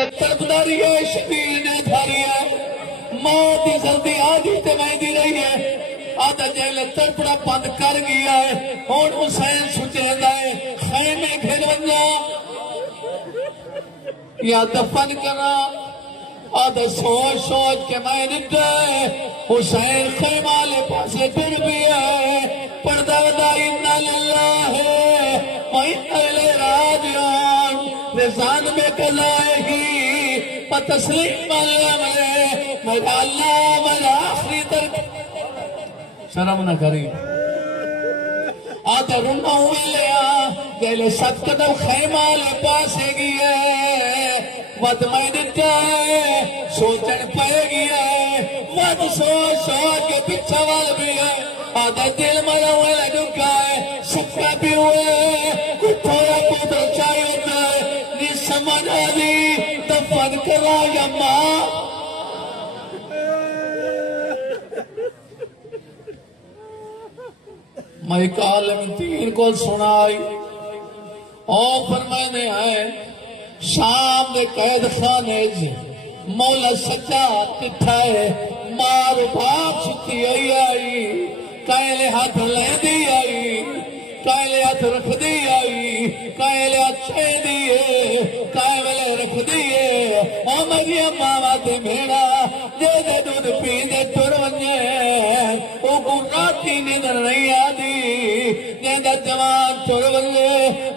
جیلے طرفداری ہے شبیر نے دھاری ہے ماں دی سردی آدھی تے مہندی رہی ہے آدھا جیلے تڑپڑا بند کر گیا ہے اور حسین سچے دائے خیمے گھر ونجا یا دفن کرا آدھا سوچ سوچ کے میں نکلے حسین خیمہ لے پاسے پھر بھی ہے پردہ ودا انہا للہ وَإِنَّ إِلَيْهِ رَاجِعُونَ رضان میں کلائے ہی پتسلیم علیہ میرا اللہ میرا آخری ترک شرم نہ کری آدھا رنہ ہوئی لیا جیلے ست قدم خیمہ لے پاسے گیا ود میں نکلے سوچن پائے گیا ود سوچ سوچ کے پچھا وال بھی ہے آدھا دل مرا ہوئے لگا ہے سکا بھی ہوئے کوئی تھوڑا پودر چاہیے ہوتا ہے نی سمجھ آدھی دفن کرا یا ماں میں ایک عالم تیر کو سنائی اور فرمانے آئے شام دے قید خانے جی مولا سجاد کٹھائے مار باپ ستی آئی کائلے ہاتھ لے دی آئی کائلے ہاتھ رکھ دی آئی کائلے ہاتھ چھے دیئے کائلے رکھ دیئے او میری امامہ تے میرا دے دے دودھ پیندے ٹر ونجے او کو راتی نیدر نہیں آدی دے دے جوان ٹر ونجے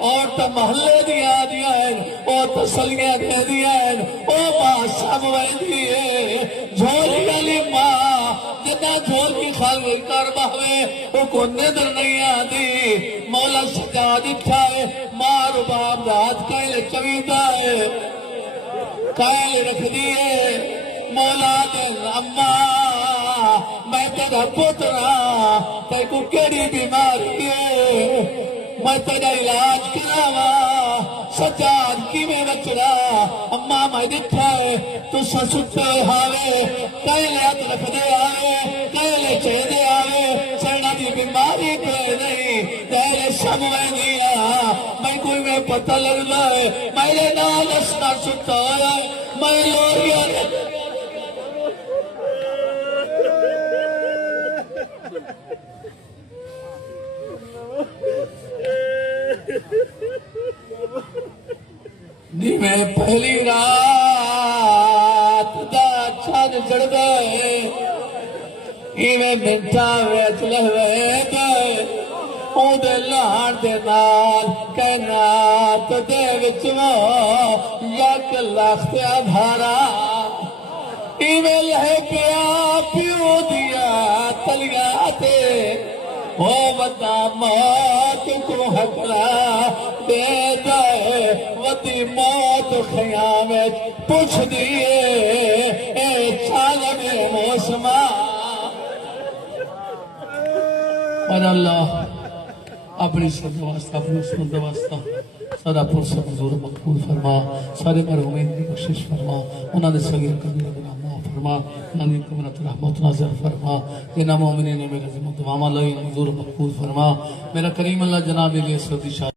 اور تا محلے دیا دیا ہے اور تسلیاں دے دیا ہے او ماں سب وے دیئے جھولی علی ماں جتا جھول کی خالوی کر بہوے او کو نیدر نہیں آدی مولا سجاد اٹھائے مار باب داد کائلے چویدہ ہے کائلے رکھ دیئے مولا دل اممہ میں تیرا پترا تے کو کیڑی بیماری ہے میں تیرا علاج کراوا سجاد کی میں بچڑا اممہ میں دکھا ہے تو سستے ہاوے کائلے ہاتھ رکھ دے آوے کائلے چھے دے آوے سینا دی بیماری کوئی نہیں تیرے سب میں دیا میں کوئی میں پتہ لگ جائے میرے نال اسنا ستا ہے میں لوریا دی میں پہلی رات دا چھاڑ جڑ گئے ایویں منٹا ویچ لہوے گئے او دے لہاں دے نال کائنات دے وچوں یک لاکھ بھارا ایویں لہے پیا پیو دیا تلیا تے او ودا موت کو حقلا دے جائے ودی موت خیامت پوچھ دیئے اے چالم موسمہ اور اللہ اپنی سرد واسطہ اپنی سرد واسطہ سارا پرسہ منظور مقبول فرما سارے مرحومین کی بخشش فرما انہاں نے صغیر کبیر گناہ معاف فرما انہاں کمرت رحمت نازل فرما جنہ مومنین میرے ذمہ دعا لئی منظور مقبول فرما میرا کریم اللہ جناب علیہ الصلوۃ